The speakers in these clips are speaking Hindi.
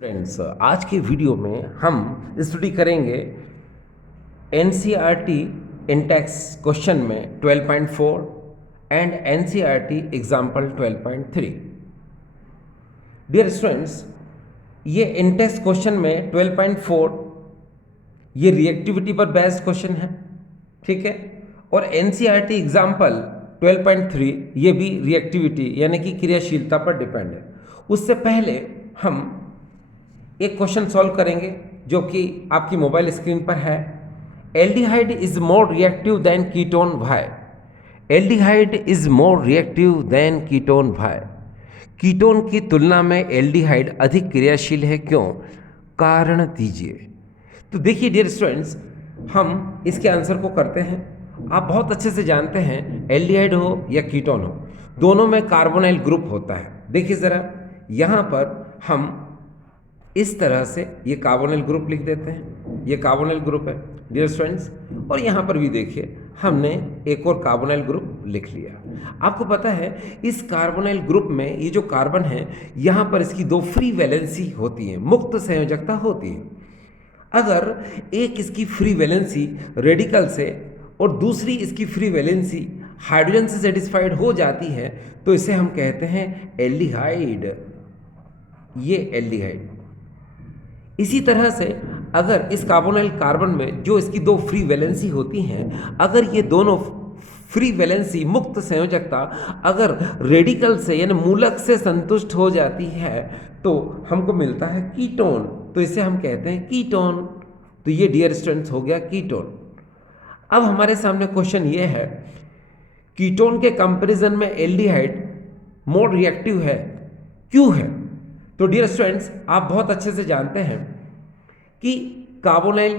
फ्रेंड्स, आज के वीडियो में हम स्टडी करेंगे एनसीईआरटी इंटेक्स क्वेश्चन में 12.4 and NCERT example 12.3। Dear students, ये इंटेक्स क्वेश्चन में 12.4 ये रिएक्टिविटी पर बेस्ड क्वेश्चन है, ठीक है। और एनसीईआरटी एग्जाम्पल 12.3 ये भी रिएक्टिविटी यानी कि क्रियाशीलता पर डिपेंड है। उससे पहले हम एक क्वेश्चन सॉल्व करेंगे जो कि आपकी मोबाइल स्क्रीन पर है। Aldehyde is more reactive than ketone why? Aldehyde is more reactive than ketone why? Ketone की तुलना में एल्डिहाइड अधिक क्रियाशील है, क्यों? कारण दीजिए। तो देखिए डियर स्टूडेंट्स, हम इसके आंसर को करते हैं। आप बहुत अच्छे से जानते हैं एल्डिहाइड हो या कीटोन हो, दोनों में कार्बोनाइल ग्रुप होता है। देखिए ज़रा, यहाँ पर हम इस तरह से ये कार्बोनिल ग्रुप लिख देते हैं, ये कार्बोनिल ग्रुप है डियर स्टूडेंट्स। और यहाँ पर भी देखिए हमने एक और कार्बोनिल ग्रुप लिख लिया। आपको पता है इस कार्बोनिल ग्रुप में ये जो कार्बन है यहाँ पर इसकी दो फ्री वैलेंसी होती है, मुक्त संयोजकता होती है। अगर एक इसकी फ्री वैलेंसी रेडिकल से और दूसरी इसकी फ्री वैलेंसी हाइड्रोजन से सेटिस्फाइड हो जाती है तो इसे हम कहते हैं एल्डिहाइड। ये एल्डिहाइड। इसी तरह से अगर इस कार्बोनाइल कार्बन में जो इसकी दो फ्री वैलेंसी होती हैं, अगर ये दोनों फ्री वैलेंसी मुक्त संयोजकता अगर रेडिकल से यानी मूलक से संतुष्ट हो जाती है तो हमको मिलता है कीटोन, तो इसे हम कहते हैं कीटोन। तो ये डियर स्टूडेंट्स हो गया कीटोन। अब हमारे सामने क्वेश्चन ये है, कीटोन के कंपैरिजन में एल्डिहाइड मोर रिएक्टिव है, क्यों है? तो डियर स्टूडेंट्स, आप बहुत अच्छे से जानते हैं कि कार्बोनाइल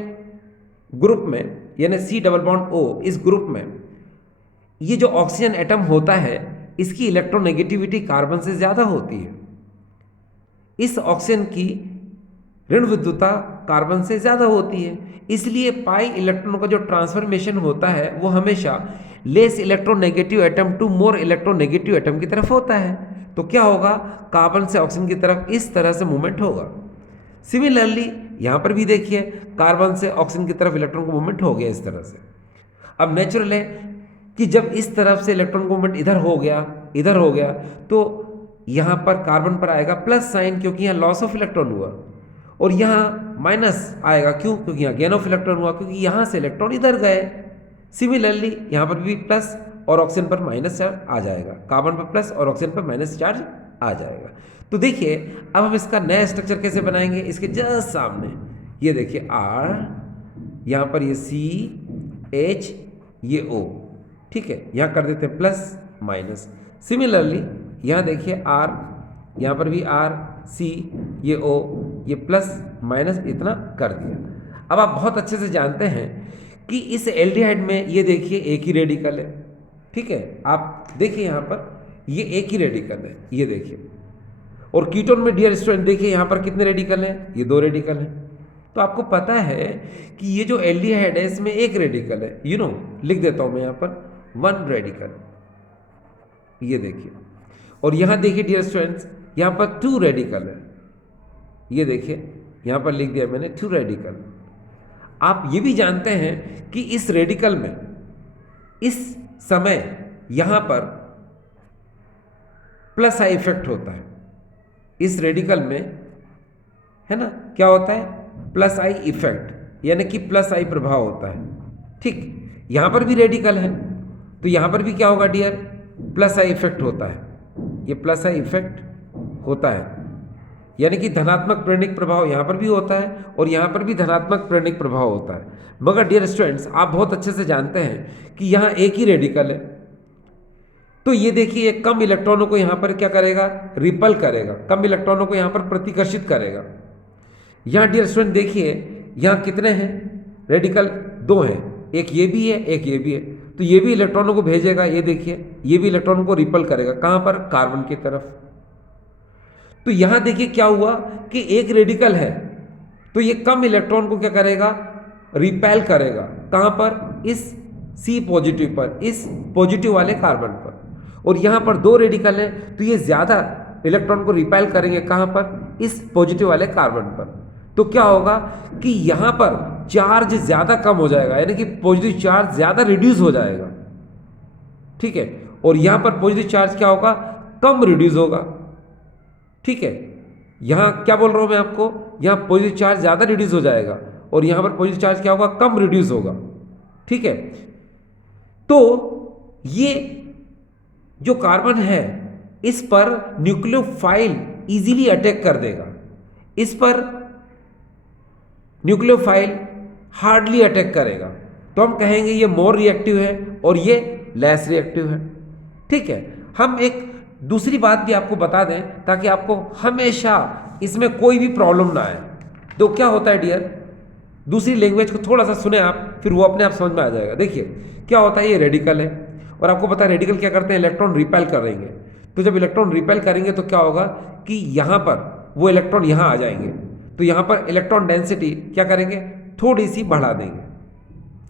ग्रुप में यानी C डबल बॉन्ड O, इस ग्रुप में ये जो ऑक्सीजन एटम होता है इसकी इलेक्ट्रोनेगेटिविटी कार्बन से ज़्यादा होती है। इस ऑक्सीजन की ऋण विद्युता कार्बन से ज़्यादा होती है, इसलिए पाई इलेक्ट्रॉन का जो ट्रांसफॉर्मेशन होता है वो हमेशा less electronegative atom to more electronegative atom की तरफ होता है। तो क्या होगा, कार्बन से ऑक्सीजन की तरफ इस तरह से मूवमेंट होगा। सिमिलरली यहाँ पर भी देखिए कार्बन से ऑक्सीजन की तरफ इलेक्ट्रॉन को मूवमेंट हो गया इस तरह से। अब नेचुरल है कि जब इस तरफ से इलेक्ट्रॉन को मूवमेंट इधर हो गया तो यहाँ पर कार्बन पर आएगा प्लस साइन, क्योंकि यहाँ लॉस ऑफ इलेक्ट्रॉन हुआ, और यहाँ माइनस आएगा, क्यों? क्योंकि यहाँ गेन ऑफ इलेक्ट्रॉन हुआ, क्योंकि यहाँ से इलेक्ट्रॉन इधर गए। सिमिलरली यहाँ पर भी प्लस और ऑक्सीजन पर माइनस चार्ज आ जाएगा, कार्बन पर प्लस और ऑक्सीजन पर माइनस चार्ज आ जाएगा। तो देखिए अब हम इसका नया स्ट्रक्चर कैसे बनाएंगे, इसके जस्ट सामने ये देखिए R, यहाँ पर ये CH, ये O, ठीक है, यहाँ कर देते हैं प्लस माइनस। सिमिलरली यहाँ देखिए R, यहाँ पर भी R, C, ये O, ये प्लस माइनस इतना कर दिया। अब आप बहुत अच्छे से जानते हैं कि इस एल्डिहाइड में ये देखिए एक ही रेडिकल है, ठीक है। आप देखिए यहाँ पर ये एक ही रेडिकल है, ये देखिए। और कीटोन में डियर स्टूडेंट देखिए यहाँ पर कितने रेडिकल हैं, ये दो रेडिकल हैं। तो आपको पता है कि ये जो एल्डिहाइड है इसमें एक रेडिकल है, लिख देता हूँ मैं यहाँ पर 1 रेडिकल, ये देखिए। और यहाँ देखिए डियर स्टूडेंट्स यहाँ पर 2 रेडिकल है, ये देखिए यहाँ पर लिख दिया मैंने 2 रेडिकल। आप ये भी जानते हैं कि इस रेडिकल में इस समय यहाँ पर प्लस आई इफेक्ट होता है, इस रेडिकल में, है ना, क्या होता है, प्लस आई इफेक्ट, यानी कि प्लस आई प्रभाव होता है, ठीक। यहाँ पर भी रेडिकल है तो यहाँ पर भी क्या होगा डियर, प्लस आई इफेक्ट होता है, ये प्लस आई इफेक्ट होता है, यानी कि धनात्मक प्रेरणिक प्रभाव यहाँ पर भी होता है और यहाँ पर भी धनात्मक प्रेरणिक प्रभाव होता है। मगर डियर स्टूडेंट्स, आप बहुत अच्छे से जानते हैं कि यहाँ एक ही रेडिकल है, तो ये देखिए कम इलेक्ट्रॉनों को यहाँ पर क्या करेगा, रिपल करेगा, कम इलेक्ट्रॉनों को यहाँ पर प्रतिकर्षित करेगा। यहाँ डियर स्टूडेंट देखिए यहाँ कितने हैं रेडिकल, 2 हैं, एक ये भी है एक ये भी है, तो ये भी इलेक्ट्रॉनों को भेजेगा, ये देखिए ये भी इलेक्ट्रॉनों को रिपल करेगा, कहाँ पर, कार्बन की तरफ। तो यहाँ देखिए क्या हुआ कि एक रेडिकल है तो ये कम इलेक्ट्रॉन को क्या करेगा, रिपेल करेगा, कहाँ पर, इस C पॉजिटिव पर, इस पॉजिटिव वाले कार्बन पर। और यहाँ पर 2 रेडिकल हैं तो ये ज़्यादा इलेक्ट्रॉन को रिपेल करेंगे कहाँ पर, इस पॉजिटिव वाले कार्बन पर, तो क्या होगा कि यहाँ पर चार्ज ज़्यादा कम हो जाएगा, यानी कि पॉजिटिव चार्ज ज़्यादा रिड्यूस हो जाएगा, ठीक है। और यहाँ पर पॉजिटिव चार्ज क्या होगा, कम रिड्यूस होगा, ठीक है। यहाँ क्या बोल रहा हूँ मैं आपको, यहाँ पॉजिटिव चार्ज ज़्यादा रिड्यूस हो जाएगा और यहाँ पर पॉजिटिव चार्ज क्या होगा, कम रिड्यूस होगा, ठीक है। तो ये जो कार्बन है इस पर न्यूक्लियोफाइल इजीली अटैक कर देगा, इस पर न्यूक्लियोफाइल हार्डली अटैक करेगा, तो हम कहेंगे ये मोर रिएक्टिव है और ये लेस रिएक्टिव है, ठीक है। हम एक दूसरी बात भी आपको बता दें ताकि आपको हमेशा इसमें कोई भी प्रॉब्लम ना आए। तो क्या होता है डियर, दूसरी लैंग्वेज को थोड़ा सा सुने आप, फिर वो अपने आप समझ में आ जाएगा। देखिए क्या होता है, ये रेडिकल है और आपको पता है रेडिकल क्या करते हैं, इलेक्ट्रॉन रिपेल करेंगे। तो जब इलेक्ट्रॉन रिपेल करेंगे तो क्या होगा कि यहाँ पर वो इलेक्ट्रॉन यहाँ आ जाएंगे, तो यहाँ पर इलेक्ट्रॉन डेंसिटी क्या करेंगे, थोड़ी सी बढ़ा देंगे,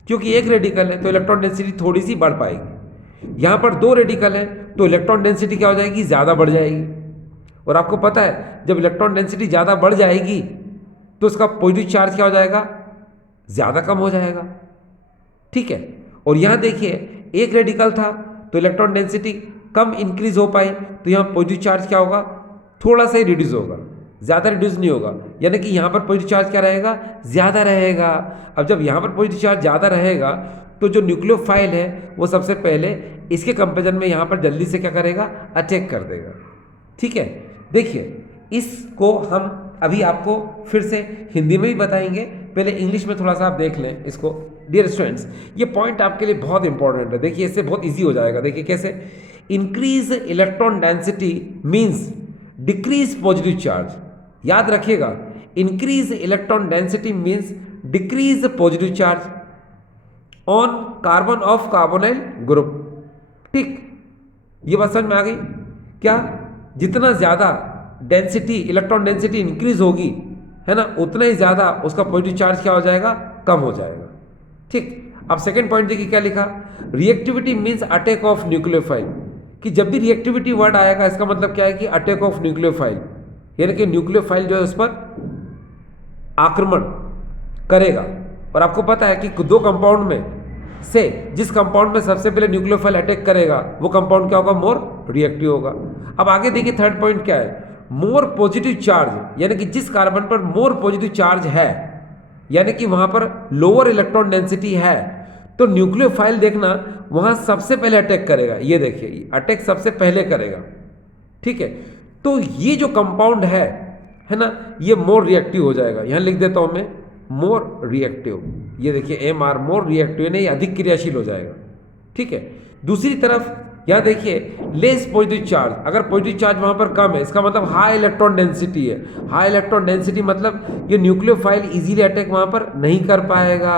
क्योंकि एक रेडिकल है तो इलेक्ट्रॉन डेंसिटी थोड़ी सी बढ़ पाएगी। यहाँ पर दो रेडिकल है तो इलेक्ट्रॉन डेंसिटी क्या हो जाएगी, ज़्यादा बढ़ जाएगी। और आपको पता है जब इलेक्ट्रॉन डेंसिटी ज़्यादा बढ़ जाएगी तो उसका पॉजिटिव चार्ज क्या हो जाएगा, ज़्यादा कम हो जाएगा, ठीक है। और यहाँ देखिए एक रेडिकल था तो इलेक्ट्रॉन डेंसिटी कम इंक्रीज हो पाई, तो यहाँ पॉजिटिव चार्ज क्या होगा, थोड़ा सा ही रिड्यूस होगा, ज़्यादा रिड्यूस नहीं होगा, यानी कि यहाँ पर पॉजिटिव चार्ज क्या रहेगा, ज़्यादा रहेगा। अब जब यहाँ पर पॉजिटिव चार्ज ज़्यादा रहेगा तो जो न्यूक्लियोफाइल है वो सबसे पहले इसके कंपेरिजन में यहाँ पर जल्दी से क्या करेगा, अटैक कर देगा, ठीक है। देखिए इसको हम अभी आपको फिर से हिंदी में भी बताएंगे, पहले इंग्लिश में थोड़ा सा आप देख लें इसको। डियर स्टूडेंट्स ये पॉइंट आपके लिए बहुत इंपॉर्टेंट है, देखिए इससे बहुत इजी हो जाएगा। देखिए कैसे, increase electron density means decrease positive charge, याद रखिएगा, increase electron density means decrease positive charge on carbon of carbonyl group, ठीक। ये बात समझ में आ गई क्या, जितना ज़्यादा डेंसिटी इलेक्ट्रॉन डेंसिटी इंक्रीज होगी है ना, उतना ही ज़्यादा उसका पॉजिटिव चार्ज क्या हो जाएगा, कम हो जाएगा, ठीक। अब सेकंड पॉइंट देखिए क्या लिखा, reactivity means attack of nucleophile, कि जब भी रिएक्टिविटी वर्ड आएगा इसका मतलब क्या है कि अटैक ऑफ न्यूक्लियोफाइल, यानी कि न्यूक्लियोफाइल जो है उस पर आक्रमण करेगा। और आपको पता है कि दो कंपाउंड में से जिस कंपाउंड में सबसे पहले न्यूक्लियोफाइल अटैक करेगा वो कंपाउंड क्या होगा, मोर रिएक्टिव होगा। अब आगे देखिए थर्ड पॉइंट क्या है, मोर पॉजिटिव चार्ज, यानी कि जिस कार्बन पर मोर पॉजिटिव चार्ज है, यानी कि वहां पर लोअर इलेक्ट्रॉन डेंसिटी है, तो न्यूक्लियोफाइल देखना वहां सबसे पहले अटैक करेगा। ये देखिए अटैक सबसे पहले करेगा, ठीक है। तो ये जो कंपाउंड है ना, ये मोर रिएक्टिव हो जाएगा। यहां लिख देता हूं मैं मोर रिएक्टिव, ये देखिए MR मोर रिएक्टिव, नहीं अधिक क्रियाशील हो जाएगा, ठीक है। दूसरी तरफ यहाँ देखिए लेस पॉजिटिव चार्ज, अगर पॉजिटिव चार्ज वहाँ पर कम है इसका मतलब हाई इलेक्ट्रॉन डेंसिटी है। हाई इलेक्ट्रॉन डेंसिटी मतलब ये न्यूक्लियोफाइल इजीली अटैक वहाँ पर नहीं कर पाएगा,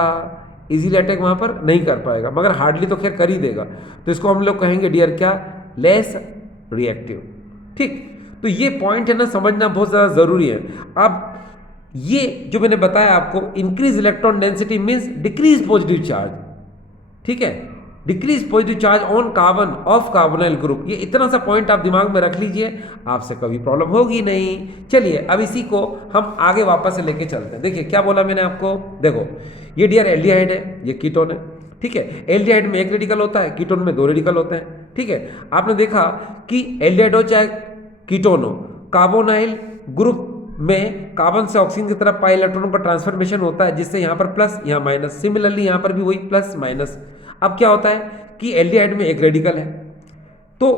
इजीली अटैक वहाँ पर नहीं कर पाएगा, मगर हार्डली तो खैर कर ही देगा। तो इसको हम लोग कहेंगे डियर क्या, लेस रिएक्टिव, ठीक। तो ये पॉइंट है ना समझना बहुत ज़्यादा ज़रूरी है। अब ये जो मैंने बताया आपको, increase electron density means decrease positive charge, ठीक है, decrease positive charge on carbon of carbonyl group. ये इतना सा पॉइंट आप दिमाग में रख लीजिए, आपसे कभी प्रॉब्लम होगी नहीं। चलिए अब इसी को हम आगे वापस से लेके चलते हैं। देखिए क्या बोला मैंने आपको, देखो ये डियर एल्डिहाइड है, ये कीटोन है, ठीक है। एल्डिहाइड में एक रेडिकल होता है, कीटोन में दो रेडिकल होते हैं, ठीक है। आपने देखा कि एल्डिहाइड हो चाहे कीटोन हो, कार्बोनाइल ग्रुप में कार्बन से ऑक्सीजन की तरफ पाई इलेक्ट्रॉनों का ट्रांसफॉर्मेशन होता है, जिससे यहाँ पर प्लस यहाँ माइनस, सिमिलरली यहाँ पर भी वही प्लस माइनस। अब क्या होता है कि एल्डिहाइड में एक रेडिकल है तो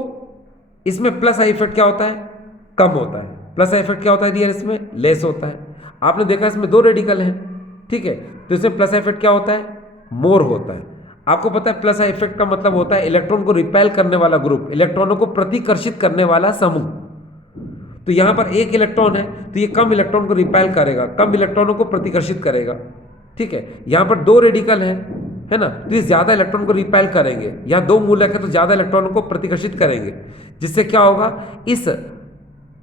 इसमें प्लस आई इफेक्ट क्या होता है, कम होता है। प्लस आई इफेक्ट क्या होता है डियर, इसमें लेस होता है। आपने देखा इसमें दो रेडिकल हैं, ठीक है, तो इसमें प्लस आई इफेक्ट क्या होता है, मोर होता है। आपको पता है प्लस आई इफेक्ट का मतलब होता है इलेक्ट्रॉन को रिपेल करने वाला ग्रुप, इलेक्ट्रॉनों को प्रतिकर्षित करने वाला समूह। तो यहाँ पर एक इलेक्ट्रॉन है तो ये कम इलेक्ट्रॉन को रिपेल करेगा, कम इलेक्ट्रॉनों को प्रतिकर्षित करेगा, ठीक है। यहाँ पर दो रेडिकल है ना, तो ये ज्यादा इलेक्ट्रॉन को रिपेल करेंगे। यहाँ दो मूलक है तो ज्यादा इलेक्ट्रॉनों को प्रतिकर्षित करेंगे, जिससे क्या होगा, इस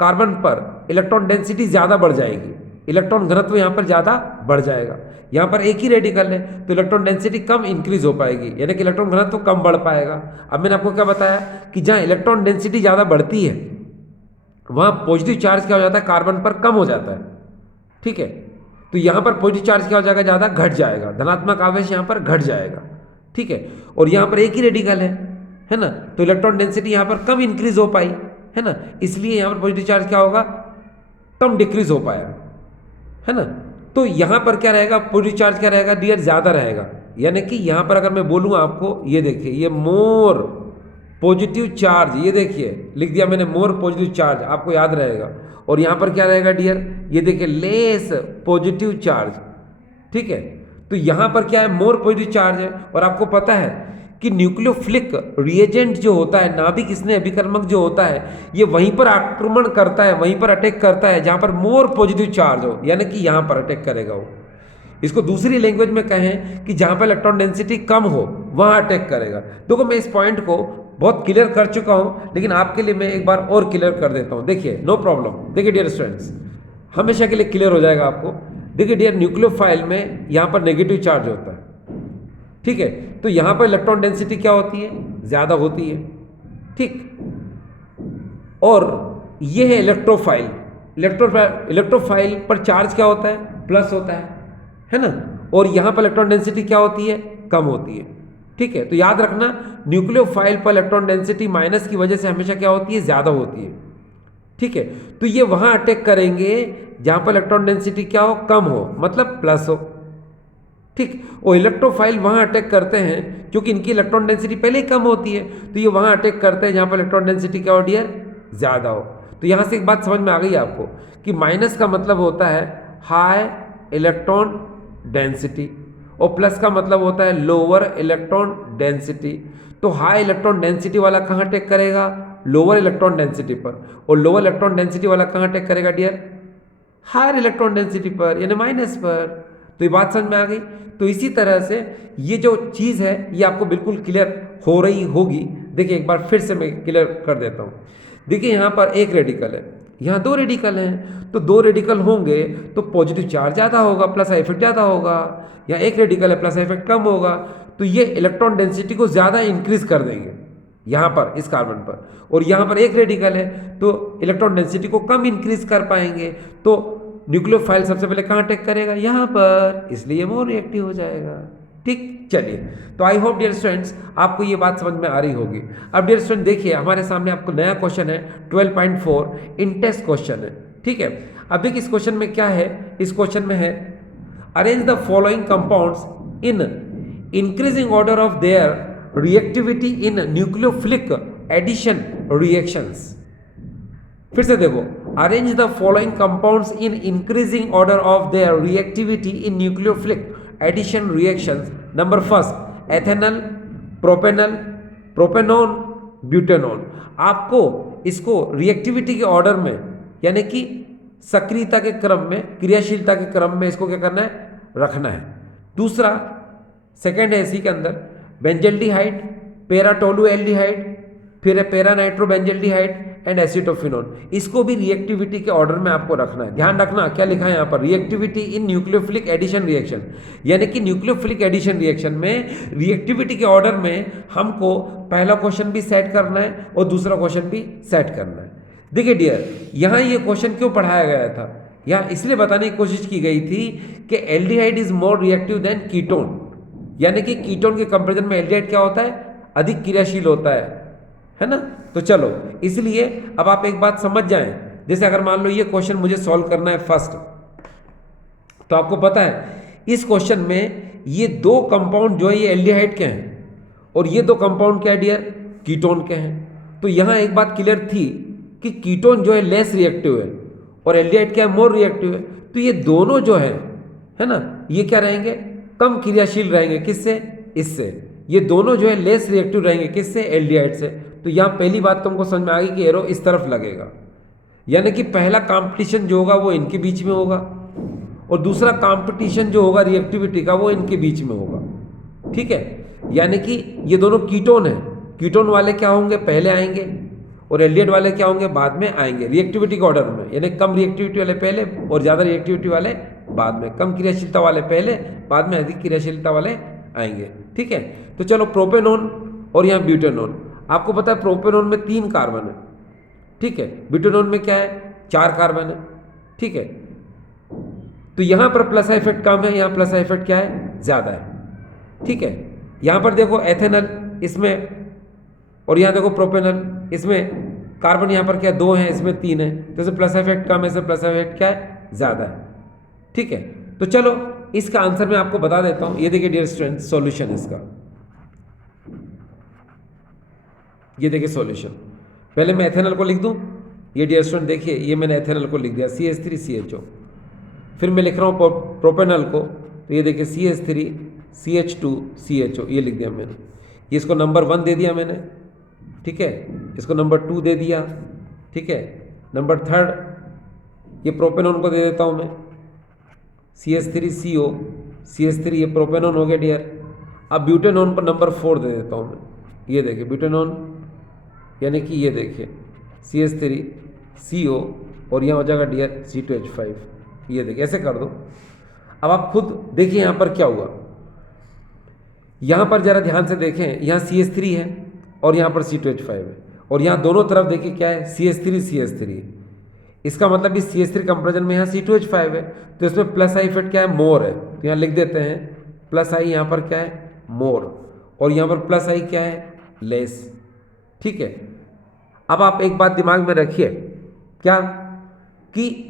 कार्बन पर इलेक्ट्रॉन डेंसिटी ज्यादा बढ़ जाएगी, इलेक्ट्रॉन घनत्व यहाँ पर ज्यादा बढ़ जाएगा। यहाँ पर एक ही रेडिकल है तो इलेक्ट्रॉन डेंसिटी कम इंक्रीज हो पाएगी, यानी कि इलेक्ट्रॉन घनत्व कम बढ़ पाएगा। अब मैंने आपको क्या बताया कि जहाँ इलेक्ट्रॉन डेंसिटी ज्यादा बढ़ती है वहाँ पॉजिटिव चार्ज क्या हो जाता है, कार्बन पर कम हो जाता है। ठीक है, तो यहाँ पर पॉजिटिव चार्ज क्या हो जाएगा, ज़्यादा घट जाएगा, धनात्मक आवेश यहाँ पर घट जाएगा। ठीक है, और यहाँ पर एक ही रेडिकल है ना, तो इलेक्ट्रॉन डेंसिटी यहाँ पर कम इंक्रीज हो पाई, है ना, इसलिए यहाँ पर पॉजिटिव चार्ज क्या होगा, कम डिक्रीज हो पाया, है ना। तो यहाँ पर क्या रहेगा, पॉजिटिव चार्ज क्या रहेगा डियर, ज़्यादा रहेगा। यानी कि यहाँ पर अगर मैं बोलूँ आपको, ये देखिए, ये मोर पॉजिटिव चार्ज, ये देखिए लिख दिया मैंने मोर पॉजिटिव चार्ज, आपको याद रहेगा। और यहाँ पर क्या रहेगा डियर, ये देखिए लेस पॉजिटिव चार्ज। ठीक है, तो यहाँ पर क्या है, मोर पॉजिटिव चार्ज है। और आपको पता है कि न्यूक्लियोफिलिक रिएजेंट जो होता है, नाभिक स्नेह अभिकर्मक जो होता है, ये वहीं पर आक्रमण करता है, वहीं पर अटैक करता है जहाँ पर मोर पॉजिटिव चार्ज हो, यानी कि यहाँ पर अटैक करेगा वो। इसको दूसरी लैंग्वेज में कहें कि जहाँ पर इलेक्ट्रॉन डेंसिटी कम हो वहाँ अटैक करेगा। देखो मैं इस पॉइंट को बहुत क्लियर कर चुका हूँ, लेकिन आपके लिए मैं एक बार और क्लियर कर देता हूँ। देखिए नो प्रॉब्लम, देखिए डियर स्टूडेंट्स, हमेशा के लिए क्लियर हो जाएगा आपको। देखिए डियर, न्यूक्लियोफाइल में यहाँ पर नेगेटिव चार्ज होता है। ठीक है, तो यहाँ पर इलेक्ट्रॉन डेंसिटी क्या होती है, ज़्यादा होती है। ठीक, और ये है इलेक्ट्रोफाइल। इलेक्ट्रोफाइल पर चार्ज क्या होता है, प्लस होता है ना, और यहाँ पर इलेक्ट्रॉन डेंसिटी क्या होती है, कम होती है। ठीक है, तो याद रखना न्यूक्लियोफाइल पर इलेक्ट्रॉन डेंसिटी माइनस की वजह से हमेशा क्या होती है, ज़्यादा होती है। ठीक है, तो ये वहाँ अटैक करेंगे जहाँ पर इलेक्ट्रॉन डेंसिटी क्या हो, कम हो, मतलब प्लस हो। ठीक, और इलेक्ट्रोफाइल वहाँ अटैक करते हैं क्योंकि इनकी इलेक्ट्रॉन डेंसिटी पहले ही कम होती है, तो ये वहाँ अटैक करते हैं जहाँ पर इलेक्ट्रॉन डेंसिटी क्या हो डियर, ज़्यादा हो। तो यहाँ से एक बात समझ में आ गई आपको कि माइनस का मतलब होता है हाई इलेक्ट्रॉन डेंसिटी और प्लस का मतलब होता है लोअर इलेक्ट्रॉन डेंसिटी। तो हाई इलेक्ट्रॉन डेंसिटी वाला कहाँ अटैक करेगा, लोअर इलेक्ट्रॉन डेंसिटी पर, और लोअर इलेक्ट्रॉन डेंसिटी वाला कहाँ अटैक करेगा डियर, हायर इलेक्ट्रॉन डेंसिटी पर, यानी माइनस पर। तो ये बात समझ में आ गई। तो इसी तरह से ये जो चीज़ है ये आपको बिल्कुल क्लियर हो रही होगी। देखिए एक बार फिर से मैं क्लियर कर देता हूँ। देखिए यहाँ पर एक रेडिकल है, यहाँ दो रेडिकल हैं, तो दो रेडिकल होंगे तो पॉजिटिव चार्ज ज़्यादा होगा, प्लस इफेक्ट ज़्यादा होगा। यहाँ एक रेडिकल है, प्लस इफेक्ट कम होगा, तो ये इलेक्ट्रॉन डेंसिटी को ज़्यादा इंक्रीज कर देंगे यहाँ पर इस कार्बन पर। और यहाँ पर एक रेडिकल है तो इलेक्ट्रॉन डेंसिटी को कम इंक्रीज कर पाएंगे। तो न्यूक्लियोफाइल सबसे पहले कहाँ अटैक करेगा, यहाँ पर, इसलिए वो रिएक्टिव हो जाएगा। ठीक, चलिए, तो आई होप डियर स्टूडेंट्स आपको ये बात समझ में आ रही होगी। अब डियर स्टूडेंट देखिए हमारे सामने आपको नया क्वेश्चन है 12.4 इन टेस्ट क्वेश्चन है। ठीक है, अब देखिए इस क्वेश्चन में क्या है, इस क्वेश्चन में है arrange the following compounds in increasing order of their reactivity in nucleophilic addition reactions. फिर से देखो, arrange the following compounds in increasing order of their reactivity in nucleophilic addition reactions. Number first ethanol, propanol, propanone, butanone. आपको इसको रिएक्टिविटी के ऑर्डर में, यानी कि सक्रियता के क्रम में, क्रियाशीलता के क्रम में इसको क्या करना है, रखना है। दूसरा सेकेंड है इसी के अंदर बेंजल्डिहाइड, पेराटोलुएल्डिहाइड, फिर है पेरानाइट्रोबेंजल्डिहाइड एंड एसिटोफिनोन। इसको भी रिएक्टिविटी के ऑर्डर में आपको रखना है। ध्यान रखना क्या लिखा है यहाँ पर, reactivity in nucleophilic addition reaction, यानी कि न्यूक्लियोफिलिक एडिशन रिएक्शन में रिएक्टिविटी के ऑर्डर में हमको पहला क्वेश्चन भी सेट करना है और दूसरा क्वेश्चन भी सेट करना है। देखिए डियर, यहाँ ये क्वेश्चन क्यों पढ़ाया गया था, यहाँ इसलिए बताने की कोशिश की गई थी कि aldehyde is more reactive than ketone, यानी कि कीटोन के कंपेरिजन में एल्डिहाइड क्या होता है, अधिक क्रियाशील होता है ना। तो चलो, इसलिए अब आप एक बात समझ जाएं, जैसे अगर मान लो ये क्वेश्चन मुझे सॉल्व करना है फर्स्ट, तो आपको पता है इस क्वेश्चन में ये दो कंपाउंड जो है ये एल्डिहाइड के हैं और ये दो कंपाउंड क्या है डियर, कीटोन के हैं। तो यहाँ एक बात क्लियर थी कि कीटोन जो है लेस रिएक्टिव है और एल्डिहाइड क्या है, मोर रिएक्टिव है। तो ये दोनों जो है ना, ये क्या रहेंगे, कम क्रियाशील रहेंगे, किससे, इससे। ये दोनों जो है लेस रिएक्टिव रहेंगे, किससे, एल्डिहाइड से। तो यहाँ पहली बात तुमको समझ में आ गई कि एरो इस तरफ लगेगा, यानी कि पहला कंपटीशन जो होगा वो इनके बीच में होगा और दूसरा कंपटीशन जो होगा रिएक्टिविटी का वो इनके बीच में होगा। ठीक है, यानी कि ये दोनों कीटोन है, कीटोन वाले क्या होंगे, पहले आएंगे और एल्डिहाइड वाले क्या होंगे, बाद में आएंगे रिएक्टिविटी के ऑर्डर में, यानी कम रिएक्टिविटी वाले पहले और ज़्यादा रिएक्टिविटी वाले बाद में, कम क्रियाशीलता वाले पहले, बाद में अधिक क्रियाशीलता वाले आएंगे। ठीक है, तो चलो प्रोपेनॉन और यहाँ ब्यूटेनॉन। आपको पता है प्रोपेनॉन में 3 कार्बन है, ठीक है। ब्यूटेनॉन में क्या है, 4 कार्बन है, ठीक है। तो यहाँ पर प्लस आई इफेक्ट कम है, यहाँ प्लस आई इफेक्ट क्या है, ज़्यादा है, ठीक है। यहाँ पर देखो एथेनल इसमें, और यहाँ देखो प्रोपेनल, इसमें कार्बन यहाँ पर क्या 2 है, इसमें 3 है, तो इसमें प्लस इफेक्ट कम है, इसमें प्लस इफेक्ट क्या है, ज़्यादा है, ठीक है। तो चलो इसका आंसर मैं आपको बता देता हूँ। ये देखिए डियर स्टूडेंट, सॉल्यूशन इसका, ये देखिए सॉल्यूशन। पहले मैं एथेनल को लिख दूँ, ये डियर स्टूडेंट देखिए, ये मैंने एथेनल को लिख दिया CH3CHO। फिर मैं लिख रहा हूँ प्रोपेनल को, तो ये देखिए CH3CH2CHO, ये लिख दिया मैंने। ये इसको नंबर 1 दे दिया मैंने, ठीक है। इसको नंबर 2 दे दिया, ठीक है। नंबर 3 ये प्रोपेनॉन को दे देता हूँ मैं, CH3CO, CH3 ये प्रोपेनॉन हो गया डियर। अब ब्यूटेनॉन पर नंबर 4 दे देता हूँ मैं, ये देखिए ब्यूटेनॉन, यानी कि ये देखिए CH3CO, और यहाँ हो जाएगा डियर C2H5, ये देखिए ऐसे कर दो। अब आप खुद देखिए यहाँ पर क्या हुआ, यहाँ पर जरा ध्यान से देखें, यहाँ CH3 है और यहाँ पर C2H5 है, और यहाँ दोनों तरफ देखिए क्या है, CH3 इसका मतलब इस CH3 कंपेरिजन में यहाँ C2H5 है, तो इसमें प्लस आई इफेक्ट क्या है, मोर है, तो यहाँ लिख देते हैं प्लस आई, यहाँ पर क्या है, मोर, और यहाँ पर प्लस आई क्या है, लेस, ठीक है। अब आप एक बात दिमाग में रखिए, क्या कि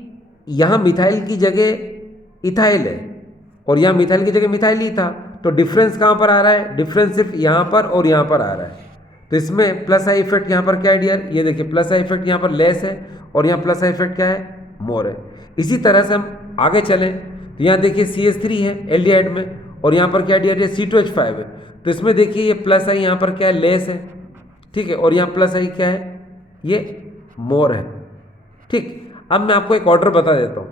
यहाँ मिथाइल की जगह इथाइल है और यहाँ मिथाइल की जगह मिथाइल ही था, तो डिफरेंस कहाँ पर आ रहा है, डिफरेंस सिर्फ यहाँ पर और यहाँ पर आ रहा है। तो इसमें प्लस आई इफेक्ट यहाँ पर क्या है डियर, ये देखिए प्लस आई इफेक्ट यहाँ पर लेस है और यहाँ प्लस आई इफेक्ट क्या है, मोर है। इसी तरह से हम आगे चलें तो यहाँ देखिए CH3 है एल्डिहाइड में, और यहाँ पर क्या है डियर, ये C2H5 है, तो इसमें देखिए ये प्लस आई यहाँ पर क्या है, लेस है, ठीक है, और यहाँ प्लस आई क्या है, ये मोर है, ठीक। अब मैं आपको एक ऑर्डर बता देता हूँ,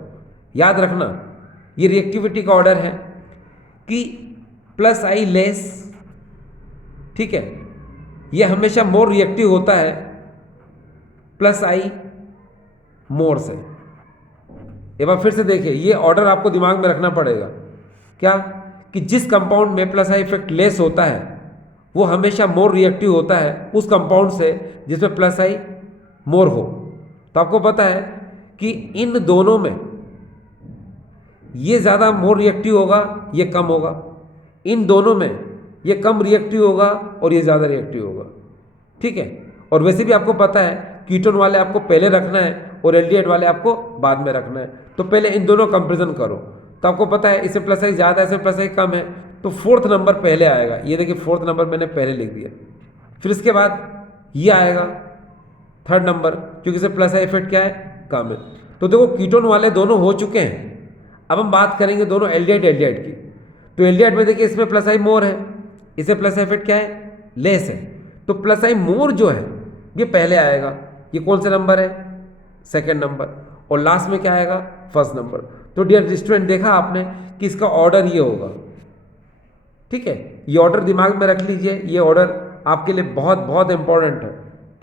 याद रखना, ये रिएक्टिविटी का ऑर्डर है कि प्लस आई लेस, ठीक है, ये हमेशा मोर रिएक्टिव होता है प्लस आई मोर से। एक बार फिर से देखिए, ये ऑर्डर आपको दिमाग में रखना पड़ेगा, क्या कि जिस कंपाउंड में प्लस आई इफेक्ट लेस होता है वो हमेशा मोर रिएक्टिव होता है उस कंपाउंड से जिसमें प्लस आई मोर हो। तो आपको पता है कि इन दोनों में ये ज़्यादा मोर रिएक्टिव होगा, ये कम होगा, इन दोनों में ये कम रिएक्टिव होगा और ये ज़्यादा रिएक्टिव होगा, ठीक है। और वैसे भी आपको पता है कीटोन वाले आपको पहले रखना है और एल्डिहाइड वाले आपको बाद में रखना है, तो पहले इन दोनों कंपेरिजन करो, तो आपको पता है इसमें प्लस आई ज़्यादा है, इसमें प्लस आई कम है, तो 4th नंबर पहले आएगा, ये देखिए 4th नंबर मैंने पहले लिख दिया। फिर इसके बाद ये आएगा 3rd नंबर, क्योंकि इसमें प्लस आई इफेक्ट क्या है, कम है। तो देखो कीटोन वाले दोनों हो चुके हैं, अब हम बात करेंगे दोनों एल्डिहाइड की। तो एल्डिहाइड में देखिए इसमें प्लस आई मोर है, इसे प्लस आई इफेक्ट क्या है, लेस है, तो प्लस आई मोर जो है ये पहले आएगा, ये कौन सा नंबर है, 2nd नंबर, और लास्ट में क्या आएगा, 1st नंबर। तो डियर स्टूडेंट देखा आपने कि इसका ऑर्डर ये होगा, ठीक है। ये ऑर्डर दिमाग में रख लीजिए, ये ऑर्डर आपके लिए बहुत बहुत इंपॉर्टेंट है,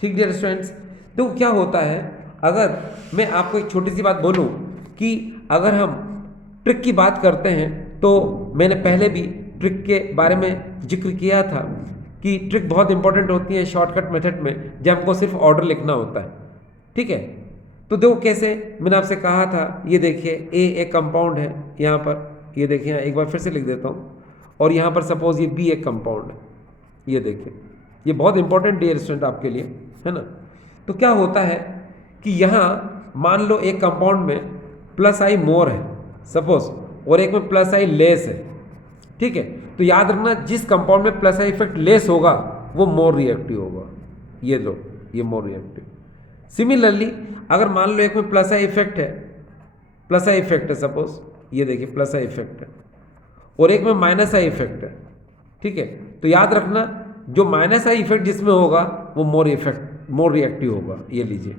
ठीक डियर स्टूडेंट्स। तो क्या होता है, अगर मैं आपको एक छोटी सी बात बोलूं कि अगर हम ट्रिक की बात करते हैं, तो मैंने पहले भी ट्रिक के बारे में जिक्र किया था कि ट्रिक बहुत इंपॉर्टेंट होती है शॉर्टकट मेथड में, जब हमको सिर्फ ऑर्डर लिखना होता है, ठीक है। तो देखो कैसे, मैंने आपसे कहा था, ये देखिए ए एक कंपाउंड है यहाँ पर, ये देखिए यहाँ एक बार फिर से लिख देता हूँ, और यहाँ पर सपोज ये बी एक कंपाउंड है, ये देखिए, ये बहुत इंपॉर्टेंट डियर स्टूडेंट आपके लिए है ना। तो क्या होता है कि यहाँ मान लो एक कंपाउंड में प्लस आई मोर है सपोज, और एक में प्लस आई लेस है, ठीक है। तो याद रखना जिस कंपाउंड में प्लस आई इफेक्ट लेस होगा वो मोर रिएक्टिव होगा, ये लो ये मोर रिएक्टिव। सिमिलरली अगर मान लो एक में प्लस आई इफेक्ट है, प्लस आई इफेक्ट है सपोज, ये देखिए प्लस आई इफेक्ट है, और एक में माइनस आई इफेक्ट है, ठीक है। तो याद रखना जो माइनस आई इफेक्ट जिसमें होगा वो मोर रिएक्टिव होगा, ये लीजिए।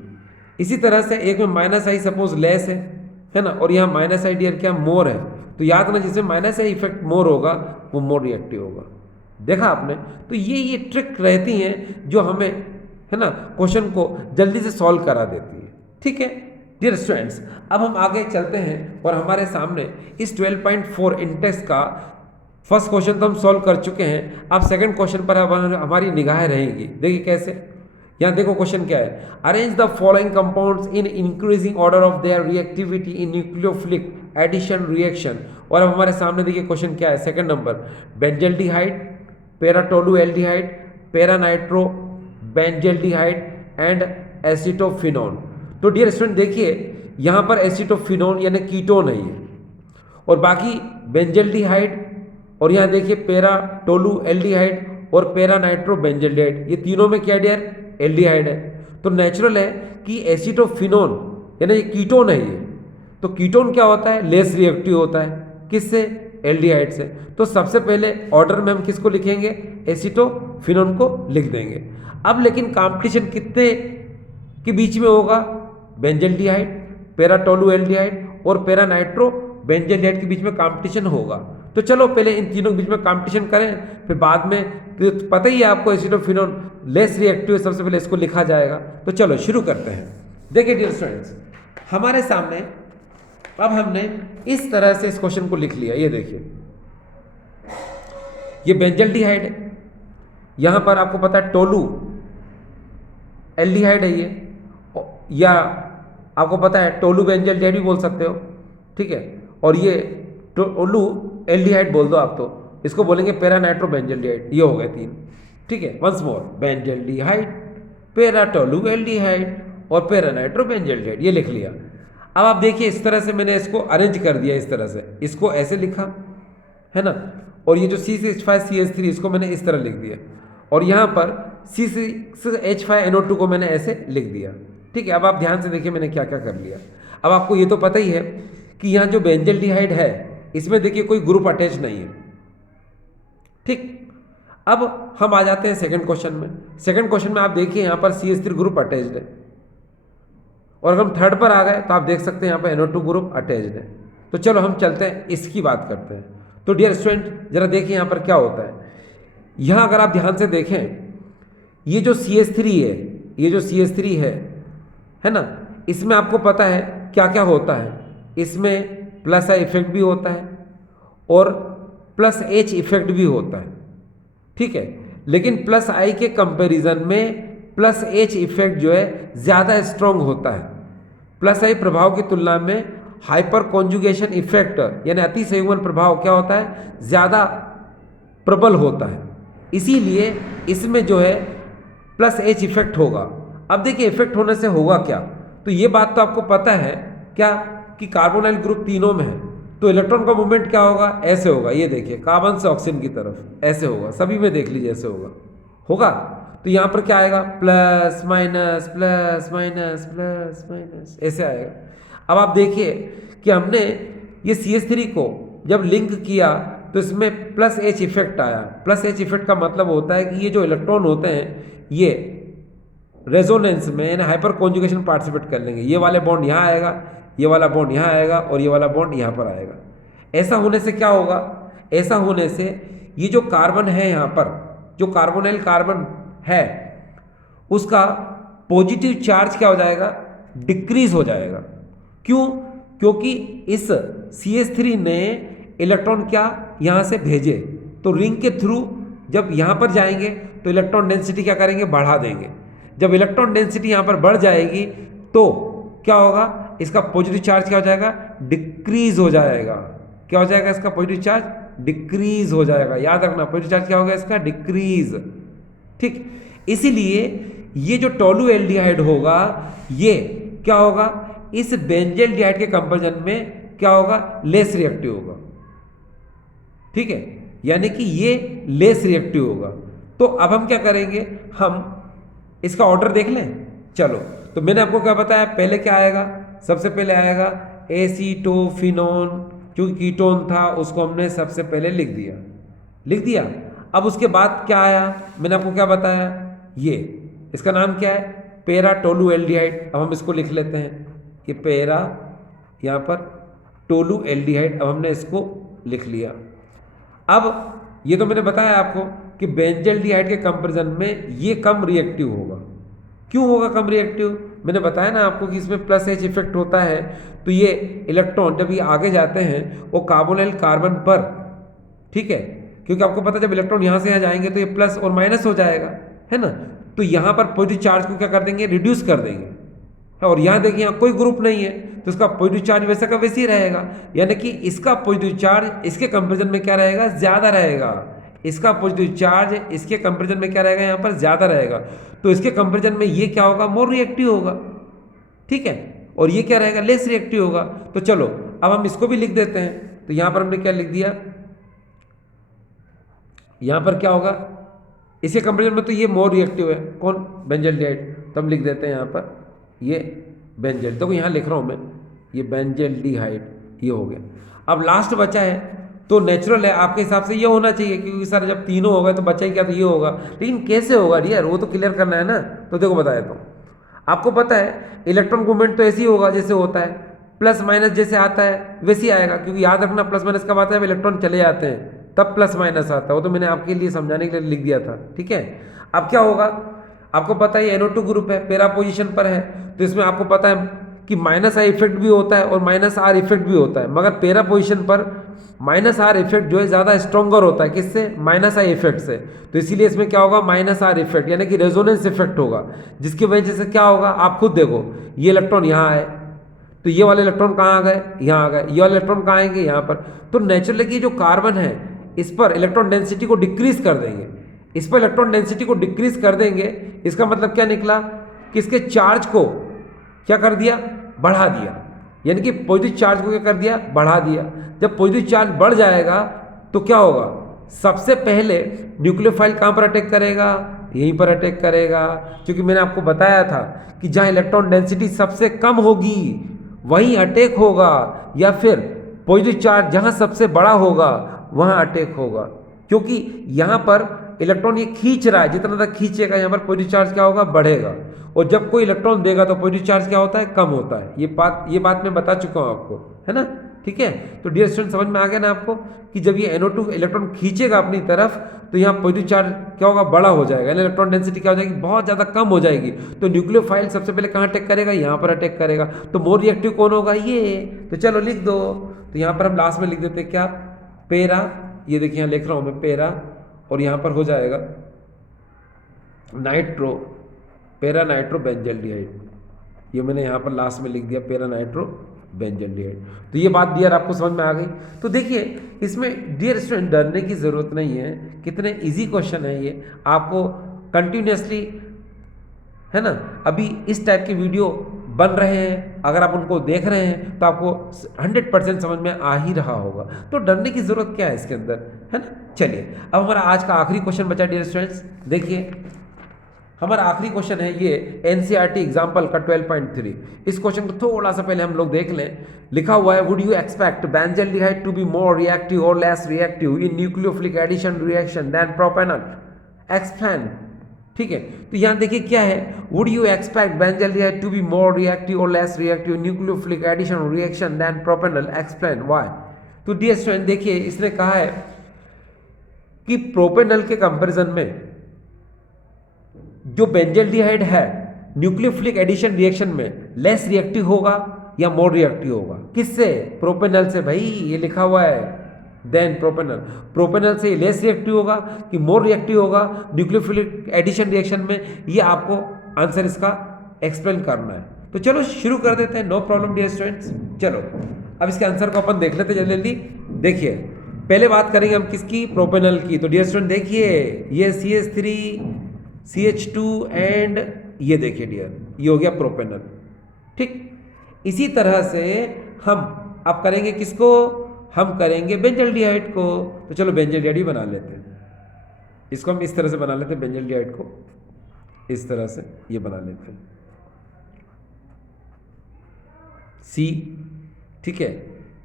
इसी तरह से एक में माइनस आई सपोज लेस है ना, और यहाँ माइनस आई डियर क्या मोर है, तो याद रखना जिसमें माइनस आई इफेक्ट मोर होगा वो मोर रिएक्टिव होगा। देखा आपने, तो ये ट्रिक रहती हैं जो हमें है ना क्वेश्चन को जल्दी से सॉल्व करा देती है, ठीक है डियर स्टूडेंट्स। अब हम आगे चलते हैं और हमारे सामने इस 12.4 इंटेक्स का फर्स्ट क्वेश्चन तो हम सॉल्व कर चुके हैं। अब सेकंड क्वेश्चन पर हमारी निगाहें रहेंगी। देखिए कैसे, यहाँ देखो क्वेश्चन क्या है, arrange the following compounds in increasing order of their reactivity in nucleophilic addition reaction. और अब हमारे सामने देखिए क्वेश्चन क्या है, second number, benzaldehyde, para tolualdehyde, para nitro benzaldehyde and acetophenone. तो डियर स्टूडेंट देखिए यहाँ पर एसिटोफिनोन यानी कीटोन है ये, और बाकी बेंजल्डिहाइड, और यहाँ देखिए पैराटोलुएल्डिहाइड और पैरानाइट्रो बेंजल्डिहाइड, ये तीनों में क्या डियर, एल्डिहाइड है। तो नेचुरल है कि एसिटोफिनोन यानी ये कीटोन है ये, तो कीटोन क्या होता है, लेस रिएक्टिव होता है, किससे, एल्डिहाइड से। तो सबसे पहले ऑर्डर में हम किसको लिखेंगे, एसिटोफिनोन को लिख देंगे। अब लेकिन कंपटीशन कितने के बीच में होगा, बेंजल्डिहाइड, पैराटोलुएल्डिहाइड और पैरानाइट्रो बेंजल्डिहाइड के बीच में कंपटीशन होगा। तो चलो पहले इन तीनों के बीच में कंपटीशन करें, फिर बाद में तो पता ही है आपको एसिटोफिनोन लेस रिएक्टिव है, सबसे पहले इसको लिखा जाएगा। तो चलो शुरू करते हैं। देखिए डियर स्टूडेंट्स, हमारे सामने अब हमने इस तरह से इस क्वेश्चन को लिख लिया। ये देखिए ये बेंजल्डिहाइड है, यहां पर आपको पता है टोलू एल्डिहाइड है ये, या आपको पता है टोलू बेंजल्डिहाइड भी बोल सकते हो, ठीक है। और ये टोलू एल्डिहाइड बोल दो आप, तो इसको बोलेंगे पैरानाइट्रो बेंजल्डिहाइड। ये हो गए तीन, ठीक है। वंस मोर, बेंजल्डिहाइड, पैराटोलू एल्डिहाइड और पैरानाइट्रो बेंजल्डिहाइड, ये लिख लिया। अब आप देखिए इस तरह से मैंने इसको अरेंज कर दिया, इस तरह से इसको ऐसे लिखा है ना, और ये जो C6H5CH3 इसको मैंने इस तरह लिख दिया, और यहाँ पर C6H5NO2 को मैंने ऐसे लिख दिया, ठीक है। अब आप ध्यान से देखिए मैंने क्या क्या कर लिया। अब आपको ये तो पता ही है कि यहाँ जो बेंजल्डिहाइड है इसमें देखिए कोई ग्रुप अटैच नहीं है, ठीक। अब हम आ जाते हैं सेकंड क्वेश्चन में। सेकंड क्वेश्चन में आप देखिए यहाँ पर CH3 ग्रुप अटैच्ड है, और अगर हम थर्ड पर आ गए तो आप देख सकते हैं यहाँ पर NO2 ग्रुप अटैच्ड है। तो चलो हम चलते हैं, इसकी बात करते हैं। तो डियर स्टूडेंट जरा देखिए यहाँ पर क्या होता है। यहाँ अगर आप ध्यान से देखें, ये जो CH3 है, ये जो CH3 है ना, इसमें आपको पता है क्या क्या होता है, इसमें प्लस आई इफेक्ट भी होता है और प्लस H इफेक्ट भी होता है, ठीक है। लेकिन प्लस आई के कंपैरिजन में प्लस H इफेक्ट जो है ज़्यादा स्ट्रॉन्ग होता है। प्लस आई प्रभाव की तुलना में हाइपर कॉन्जुगेशन इफेक्ट यानी अति संयुग्मन प्रभाव क्या होता है, ज़्यादा प्रबल होता है, इसीलिए इसमें जो है प्लस H इफेक्ट होगा। अब देखिए इफेक्ट होने से होगा क्या, तो ये बात तो आपको पता है क्या कि कार्बोनाइल ग्रुप तीनों में है, तो इलेक्ट्रॉन का मूवमेंट क्या होगा, ऐसे होगा। ये देखिए कार्बन से ऑक्सीजन की तरफ ऐसे होगा, सभी में देख लीजिए ऐसे होगा। तो यहाँ पर क्या आएगा, plus minus plus minus plus minus ऐसे आएगा। अब आप देखिए कि हमने ये CH3 को जब लिंक किया तो इसमें प्लस H इफेक्ट आया। प्लस H इफेक्ट का मतलब होता है कि ये जो इलेक्ट्रॉन होते हैं ये रेजोनेंस में यानी हाइपर कॉन्जुगेशन पार्टिसिपेट कर लेंगे। ये वाले बॉन्ड यहाँ आएगा, ये वाला बॉन्ड यहाँ आएगा और ये वाला बॉन्ड यहाँ पर आएगा। ऐसा होने से क्या होगा, ऐसा होने से ये जो कार्बन है यहाँ पर, जो कार्बोनाइल कार्बन है उसका पॉजिटिव चार्ज क्या हो जाएगा, डिक्रीज हो जाएगा। क्यों, क्योंकि इस CH3 ने इलेक्ट्रॉन क्या यहाँ से भेजे, तो रिंग के थ्रू जब यहाँ पर जाएंगे तो इलेक्ट्रॉन डेंसिटी क्या करेंगे, बढ़ा देंगे। जब इलेक्ट्रॉन डेंसिटी यहाँ पर बढ़ जाएगी तो क्या होगा, इसका पॉजिटिव चार्ज क्या हो जाएगा, डिक्रीज हो जाएगा। क्या हो जाएगा, इसका पॉजिटिव चार्ज डिक्रीज हो जाएगा। याद रखना पॉजिटिव चार्ज क्या होगा इसका, डिक्रीज, ठीक। इसीलिए ये जो टोलुएल्डिहाइड होगा ये क्या होगा, इस बेंजल्डिहाइड के कंपैरिजन में क्या होगा, लेस रिएक्टिव होगा, ठीक है। यानी कि ये लेस रिएक्टिव होगा। तो अब हम क्या करेंगे, हम इसका ऑर्डर देख लें। चलो, तो मैंने आपको क्या बताया, पहले क्या आएगा, सबसे पहले आएगा एसीटोफिनोन, क्योंकि कीटोन था उसको हमने सबसे पहले लिख दिया। अब उसके बाद क्या आया, मैंने आपको क्या बताया, ये इसका नाम क्या है, पैराटोलुएल्डिहाइड। अब हम इसको लिख लेते हैं, ये पैरा यहाँ पर टोलुएल्डिहाइड, अब हमने इसको लिख लिया। अब ये तो मैंने बताया आपको कि बेंजल्डिहाइड के कंपैरिजन में ये कम रिएक्टिव होगा। क्यों होगा कम रिएक्टिव, मैंने बताया ना आपको कि इसमें प्लस H इफेक्ट होता है, तो ये इलेक्ट्रॉन जब ये आगे जाते हैं वो कार्बोनाइल कार्बन पर, ठीक है, क्योंकि आपको पता है जब इलेक्ट्रॉन यहाँ से यहाँ जाएंगे तो ये प्लस और माइनस हो जाएगा, है ना। तो यहाँ पर पॉजिटिव चार्ज को क्या कर देंगे, रिड्यूस कर देंगे। और यहाँ देखिए यहाँ कोई ग्रुप नहीं है तो इसका पॉजिटिव चार्ज वैसा का वैसे ही रहेगा, यानी कि इसका पॉजिटिव चार्ज इसके कंपेरिजन में क्या रहेगा, ज़्यादा रहेगा। इसका पॉजिटिव चार्ज इसके कंपेरिजन में क्या रहेगा, यहाँ पर ज़्यादा रहेगा। तो इसके कंपेरिजन में ये क्या होगा, मोर रिएक्टिव होगा, ठीक है, और ये क्या रहेगा, लेस रिएक्टिव होगा। तो चलो अब हम इसको भी लिख देते हैं। तो यहाँ पर हमने क्या लिख दिया, यहाँ पर क्या होगा, इसके कंपेरिजन में तो ये मोर रिएक्टिव है, कौन, बेंजल्डिहाइड। तो हम लिख देते हैं यहाँ पर ये बेंजल, तो यहाँ लिख रहा हूँ मैं ये बेंजल्डिहाइड, ये हो गया। अब लास्ट बचा है, तो नेचुरल है आपके हिसाब से ये होना चाहिए, क्योंकि सर जब तीनों हो गए तो बचा ही क्या, तो ये होगा। लेकिन कैसे होगा डियर, वो तो क्लियर करना है ना। तो देखो बताया, तो आपको पता है इलेक्ट्रॉन मूवमेंट तो ऐसे ही होगा जैसे होता है, प्लस माइनस जैसे आता है वैसे ही आएगा, क्योंकि याद रखना प्लस माइनस कब आता है, जब इलेक्ट्रॉन चले जाते हैं तब प्लस माइनस आता है। वो तो मैंने आपके लिए समझाने के लिए लिख दिया था, ठीक है। अब क्या होगा, आपको पता है NO2 ग्रुप है, पैरा पोजीशन पर है, तो इसमें आपको पता है कि माइनस आर इफेक्ट भी होता है और माइनस आर इफेक्ट भी होता है, मगर पैरा पोजीशन पर माइनस आर इफेक्ट जो है ज़्यादा स्ट्रॉन्गर होता है, किससे, माइनस आई इफेक्ट से। तो इसीलिए इसमें क्या होगा, माइनस आर इफेक्ट, यानी कि रेजोनेंस इफेक्ट होगा, जिसकी वजह से क्या होगा, आप खुद देखो, ये इलेक्ट्रॉन यहाँ आए तो ये वाले इलेक्ट्रॉन कहाँ आ गए, यहाँ आ गए, ये वाले इलेक्ट्रॉन कहाँ आएंगे, यहाँ पर। तो नेचुरली जो कार्बन है इस पर इलेक्ट्रॉन डेंसिटी को डिक्रीज कर देंगे, इस पर इलेक्ट्रॉन डेंसिटी को डिक्रीज कर देंगे। इसका मतलब क्या निकला कि इसके चार्ज को क्या कर दिया, बढ़ा दिया, यानी कि पॉजिटिव चार्ज को क्या कर दिया, बढ़ा दिया। जब पॉजिटिव चार्ज बढ़ जाएगा तो क्या होगा, सबसे पहले न्यूक्लियोफाइल कहाँ पर अटैक करेगा, यहीं पर अटैक करेगा, क्योंकि मैंने आपको बताया था कि जहाँ इलेक्ट्रॉन डेंसिटी सबसे कम होगी वहीं अटैक होगा, या फिर पॉजिटिव चार्ज जहाँ सबसे बड़ा होगा वहाँ अटैक होगा, क्योंकि यहाँ पर इलेक्ट्रॉन ये खींच रहा है, जितना तक खींचेगा यहाँ पर पॉजिटिव चार्ज क्या होगा, बढ़ेगा। और जब कोई इलेक्ट्रॉन देगा तो पॉजिटिव चार्ज क्या होता है, कम होता है। ये बात मैं बता चुका हूँ आपको, है ना, ठीक है। तो डियर स्टूडेंट समझ में आ गया ना आपको कि जब ये NO2 इलेक्ट्रॉन खींचेगा अपनी तरफ तो यहाँ पॉजिटिव चार्ज क्या होगा, बड़ा हो जाएगा, यानी इलेक्ट्रॉन डेंसिटी क्या हो जाएगी, बहुत ज़्यादा कम हो जाएगी। तो न्यूक्लियोफाइल सबसे पहले कहाँ अटैक करेगा, यहाँ पर अटैक करेगा। तो मोर रिएक्टिव कौन होगा, ये। तो चलो लिख दो, तो यहाँ पर हम लास्ट में लिख देते हैं क्या, पैरा, ये देखिए यहाँ लिख रहा हूँ मैं पैरा, और यहाँ पर हो जाएगा नाइट्रो, पैरा नाइट्रो बेंजल्डिहाइड, ये मैंने यहाँ पर लास्ट में लिख दिया पैरा नाइट्रो बेंजल्डिहाइड। तो ये बात डियर आपको समझ में आ गई। तो देखिए इसमें डियर स्टूडेंट डरने की ज़रूरत नहीं है, कितने इजी क्वेश्चन है ये, आपको कंटिन्यूसली, है ना, अभी इस टाइप के वीडियो बन रहे हैं, अगर आप उनको देख रहे हैं तो आपको 100% समझ में आ ही रहा होगा। तो डरने की ज़रूरत क्या है इसके अंदर, है ना। चलिए अब हमारा आज का आखिरी क्वेश्चन बचा डियर स्टूडेंट्स, देखिए हमारा आखिरी क्वेश्चन है ये NCERT एग्जाम्पल का 12.3। इस क्वेश्चन को थोड़ा सा पहले हम लोग देख लें। लिखा हुआ है, would you expect benzaldehyde to be more reactive और less reactive in nucleophilic addition reaction than propanal, explain. ठीक है, तो यहाँ देखिए क्या है, would you expect benzaldehyde to be more reactive और less reactive nucleophilic addition reaction than propanal, explain why. तो डियर स्टूडेंट देखिए इसने कहा है कि प्रोपेनॉल के कंपैरिजन में जो बेंजल्डिहाइड है न्यूक्लियोफिलिक एडिशन रिएक्शन में लेस रिएक्टिव होगा या मोर रिएक्टिव होगा, किससे, प्रोपेनॉल से। भाई ये लिखा हुआ है देन प्रोपेनॉल, प्रोपेनॉल से लेस रिएक्टिव होगा कि मोर रिएक्टिव होगा न्यूक्लियोफिलिक एडिशन रिएक्शन में, ये आपको आंसर इसका एक्सप्लेन करना है। तो चलो शुरू कर देते हैं, नो प्रॉब्लम डियर स्टूडेंट्स। चलो अब इसके आंसर को अपन देख लेते हैं जल्दी जल्दी। देखिए पहले बात करेंगे हम किसकी, प्रोपेनॉल की। तो डियर स्टूडेंट देखिए ये CH3 CH2 एंड ये देखिए डियर, ये हो गया प्रोपेनॉल। ठीक, इसी तरह से हम अब करेंगे किसको, हम करेंगे बेंजल्डिहाइड को। तो चलो बेंजल्डिहाइड ही बना लेते हैं, इसको हम इस तरह से बना लेते हैं, बेंजल्डिहाइड को इस तरह से ये बना लेते हैं C। ठीक है,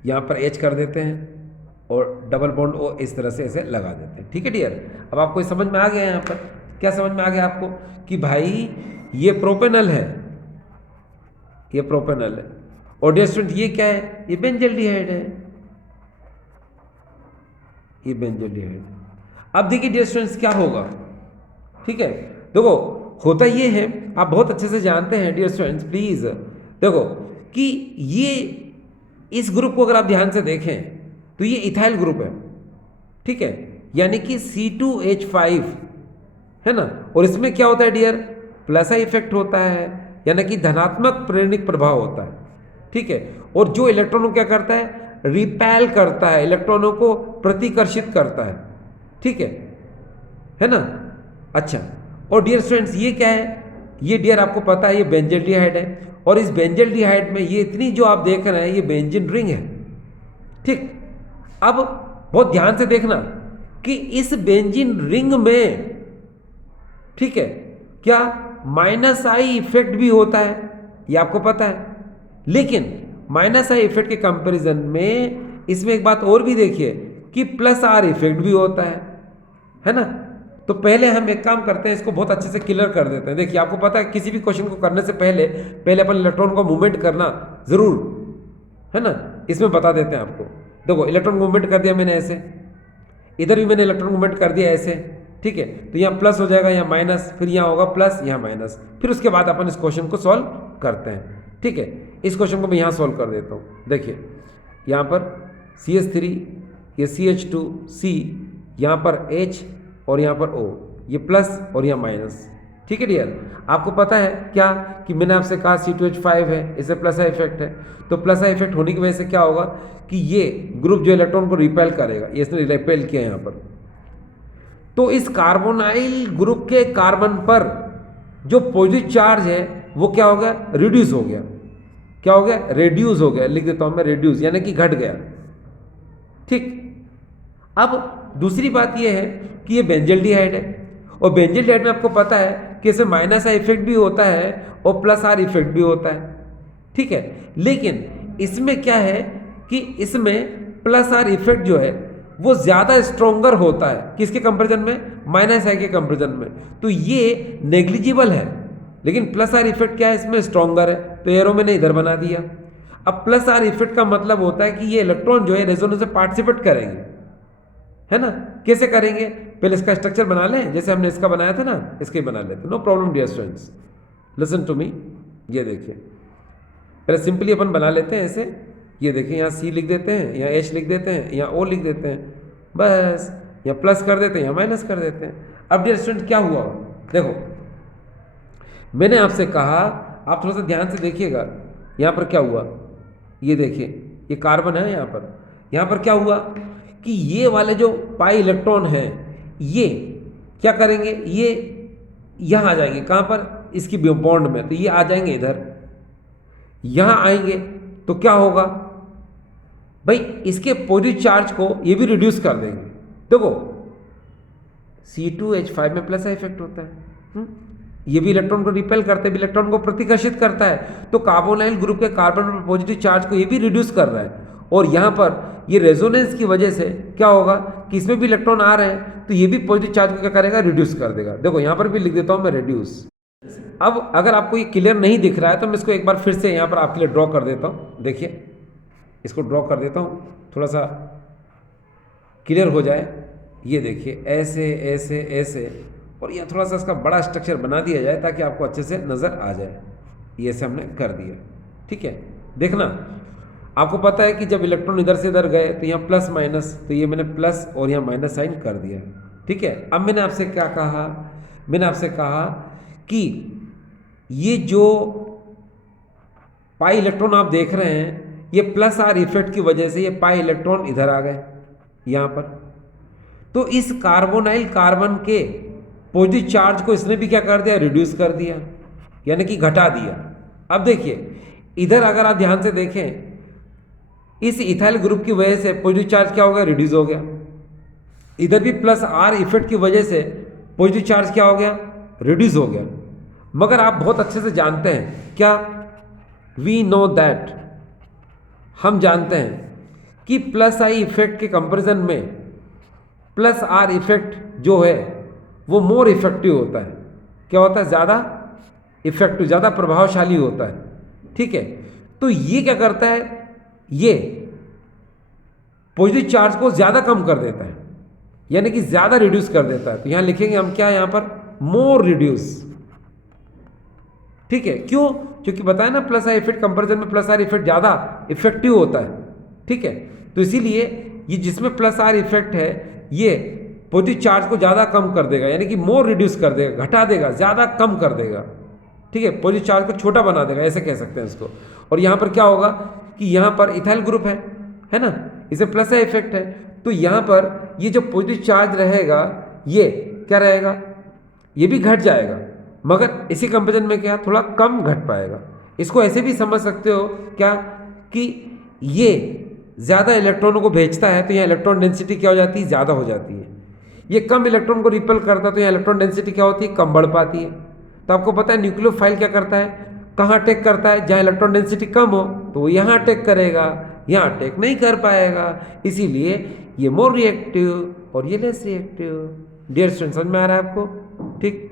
यहाँ पर H कर देते हैं और डबल बॉन्ड O इस तरह से ऐसे लगा देते हैं। ठीक है डियर, अब आपको समझ में आ गया, यहाँ पर क्या समझ में आ गया आपको कि भाई ये प्रोपेनॉल है, ये प्रोपेनॉल है, और डियर स्टूडेंट ये क्या है, ये बेंजल्डिहाइड है, ये बेंजल्डिहाइड। अब देखिए डियर स्टूडेंट्स क्या होगा, ठीक है, देखो होता ये है, आप बहुत अच्छे से जानते हैं डियर स्टूडेंट्स, प्लीज देखो कि ये इस ग्रुप को अगर आप ध्यान से देखें तो ये इथाइल ग्रुप है। ठीक है, यानी कि C2H5 है ना। और इसमें क्या होता है डियर, प्लस आई इफेक्ट होता है, यानी कि धनात्मक प्रेरणिक प्रभाव होता है, ठीक है। और जो इलेक्ट्रॉन को क्या करता है, रिपेल करता है, इलेक्ट्रॉनों को प्रतिकर्षित करता है, ठीक है ना। अच्छा, और डियर स्टूडेंट्स ये क्या है, ये डियर आपको पता है ये बेंजल्डिहाइड है, और इस बेंजल्डिहाइड में ये इतनी जो आप देख रहे हैं ये बेंजीन रिंग है, ठीक। अब बहुत ध्यान से देखना कि इस बेंजीन रिंग में, ठीक है, क्या माइनस आई इफेक्ट भी होता है, ये आपको पता है। लेकिन माइनस आई इफेक्ट के कंपैरिजन में इसमें एक बात और भी देखिए कि प्लस आर इफेक्ट भी होता है ना। तो पहले हम एक काम करते हैं, इसको बहुत अच्छे से क्लियर कर देते हैं। देखिए आपको पता है किसी भी क्वेश्चन को करने से पहले अपन इलेक्ट्रॉन को मूवमेंट करना जरूर, है ना। इसमें बता देते हैं आपको। देखो इलेक्ट्रॉन मूवमेंट कर दिया मैंने ऐसे, इधर भी मैंने इलेक्ट्रॉन मूवमेंट कर दिया ऐसे, ठीक है। तो यहाँ प्लस हो जाएगा, यहाँ माइनस, फिर यहाँ होगा प्लस, यहाँ माइनस, फिर उसके बाद अपन इस क्वेश्चन को सॉल्व करते हैं, ठीक है। इस क्वेश्चन को मैं यहाँ सॉल्व कर देता हूँ। देखिए यहाँ पर CH3, ये CH2C, यहाँ पर H और यहाँ पर O, ये प्लस और यहाँ माइनस, ठीक है डियर। आपको पता है क्या कि मैंने आपसे कहा C2H5 है, इसे प्लस आई इफेक्ट है। तो प्लस आई इफेक्ट होने की वजह से क्या होगा कि ये ग्रुप जो इलेक्ट्रॉन को रिपेल करेगा, ये इसने रिपेल किया यहाँ पर। तो इस कार्बोनाइल ग्रुप के कार्बन पर जो पॉजिटिव चार्ज है वो क्या हो गया, रिड्यूस हो गया। क्या हो गया, रेड्यूस हो गया। लिख देता हूं मैं रेड्यूस, यानी कि घट गया, ठीक। अब दूसरी बात यह है कि ये बेंजल्डिहाइड है, और बेंजल्डिहाइड में आपको पता है कि इसमें माइनस आर इफेक्ट भी होता है और प्लस आर इफेक्ट भी होता है, ठीक है। लेकिन इसमें क्या है कि इसमें प्लस आर इफेक्ट जो है वो ज़्यादा स्ट्रोंगर होता है, किसके कंपैरिजन में, माइनस आई के कंपैरिजन में। तो ये नेग्लिजिबल है, लेकिन प्लस आर इफेक्ट क्या है, इसमें स्ट्रोंगर है। तो एरो मैंने इधर बना दिया। अब प्लस आर इफेक्ट का मतलब होता है कि ये इलेक्ट्रॉन जो है रेजोनेंस में पार्टिसिपेट करेंगे, है ना। कैसे करेंगे, पहले इसका स्ट्रक्चर बना लें, जैसे हमने इसका बनाया था ना, इसके ही बना लेते। No problem dear students, listen to me. ये देखिए पहले सिंपली अपन बना लेते हैं ऐसे। ये देखिए यहाँ C लिख देते हैं, यहाँ H लिख देते हैं, यहाँ O लिख देते हैं, बस यहाँ प्लस कर देते हैं, यहाँ माइनस कर देते हैं। अब डियर स्टूडेंट क्या हुआ, देखो मैंने आपसे कहा, आप थोड़ा सा ध्यान से देखिएगा यहाँ पर क्या हुआ। ये देखिए ये कार्बन है, यहाँ पर क्या हुआ कि ये वाले जो पाई इलेक्ट्रॉन हैं ये क्या करेंगे, ये यहाँ आ जाएंगे, कहाँ पर, इसकी बॉन्ड में। तो ये आ जाएंगे इधर, यहाँ आएंगे तो क्या होगा भाई, इसके पॉजिटिव चार्ज को ये भी रिड्यूस कर देंगे। देखो C2H5 में प्लस इफेक्ट होता है, ये भी इलेक्ट्रॉन को रिपेल करते हैं, इलेक्ट्रॉन को प्रतिकर्षित करता है। तो कार्बोनाइल ग्रुप के कार्बन पर पॉजिटिव चार्ज को ये भी रिड्यूस कर रहा है, और यहाँ पर ये रेजोनेंस की वजह से क्या होगा कि इसमें भी इलेक्ट्रॉन आ रहे हैं, तो ये भी पॉजिटिव चार्ज को क्या करेगा, रिड्यूस कर देगा। देखो यहाँ पर भी लिख देता हूँ मैं रिड्यूस। अब अगर आपको ये क्लियर नहीं दिख रहा है तो मैं इसको एक बार फिर से यहाँ पर आपके लिए ड्रॉ कर देता हूँ। देखिए इसको ड्रॉ कर देता हूँ, थोड़ा सा क्लियर हो जाए। ये देखिए ऐसे ऐसे ऐसे, और यह थोड़ा सा इसका बड़ा स्ट्रक्चर बना दिया जाए ताकि आपको अच्छे से नज़र आ जाए। ये ऐसे हमने कर दिया, ठीक है। देखना आपको पता है कि जब इलेक्ट्रॉन इधर से इधर गए तो यहाँ प्लस माइनस, तो ये मैंने प्लस और यहाँ माइनस साइन कर दिया, ठीक है। अब मैंने आपसे क्या कहा, मैंने आपसे कहा कि ये जो पाई इलेक्ट्रॉन आप देख रहे हैं, ये प्लस आर इफेक्ट की वजह से ये पाई इलेक्ट्रॉन इधर आ गए यहाँ पर। तो इस कार्बोनाइल कार्बन के पॉजिटिव चार्ज को इसने भी क्या कर दिया, रिड्यूस कर दिया, यानी कि घटा दिया। अब देखिए इधर अगर आप ध्यान से देखें, इस इथाइल ग्रुप की वजह से पॉजिटिव चार्ज क्या हो गया, रिड्यूस हो गया। इधर भी प्लस आर इफेक्ट की वजह से पॉजिटिव चार्ज क्या हो गया, रिड्यूस हो गया। मगर आप बहुत अच्छे से जानते हैं क्या, वी नो दैट, हम जानते हैं कि प्लस आई इफेक्ट के कंपैरिजन में प्लस आर इफेक्ट जो है वो मोर इफेक्टिव होता है। क्या होता है, ज़्यादा इफेक्टिव, ज़्यादा प्रभावशाली होता है, ठीक है। तो ये क्या करता है, ये पॉजिटिव चार्ज को ज़्यादा कम कर देता है, यानी कि ज़्यादा रिड्यूस कर देता है। तो यहाँ लिखेंगे हम क्या, यहाँ पर मोर रिड्यूस, ठीक है। क्यों, क्योंकि बताया ना प्लस आर इफेक्ट कंपैरिजन में प्लस आर इफेक्ट ज़्यादा इफेक्टिव होता है, ठीक है। तो इसीलिए ये जिसमें प्लस आर इफेक्ट है ये पॉजिटिव चार्ज को ज़्यादा कम कर देगा, यानी कि मोर रिड्यूस कर देगा, घटा देगा, ज़्यादा कम कर देगा, ठीक है, पॉजिटिव चार्ज को छोटा बना देगा, ऐसे कह सकते हैं इसको। और यहाँ पर क्या होगा कि यहाँ पर इथाइल ग्रुप है ना, इसे प्लस इफेक्ट है, तो यहाँ पर ये जो पॉजिटिव चार्ज रहेगा ये क्या रहेगा, ये भी घट जाएगा, मगर इसी कंपेरिजन में क्या थोड़ा कम घट पाएगा। इसको ऐसे भी समझ सकते हो क्या कि ये ज़्यादा इलेक्ट्रॉनों को भेजता है तो यहाँ इलेक्ट्रॉन डेंसिटी क्या हो जाती है, ज़्यादा हो जाती है। ये कम इलेक्ट्रॉन को रिपेल करता है तो यहाँ इलेक्ट्रॉन डेंसिटी क्या होती है, कम बढ़ पाती है। तो आपको पता है न्यूक्लियोफाइल क्या करता है, कहाँ अटैक करता है, जहाँ इलेक्ट्रॉन डेंसिटी कम हो तो वो यहाँ अटैक करेगा, यहाँ अटैक नहीं कर पाएगा, इसीलिए ये मोर रिएक्टिव और ये लेस रिएक्टिव। डियर स्टूडेंट, समझ में आ रहा है आपको? ठीक।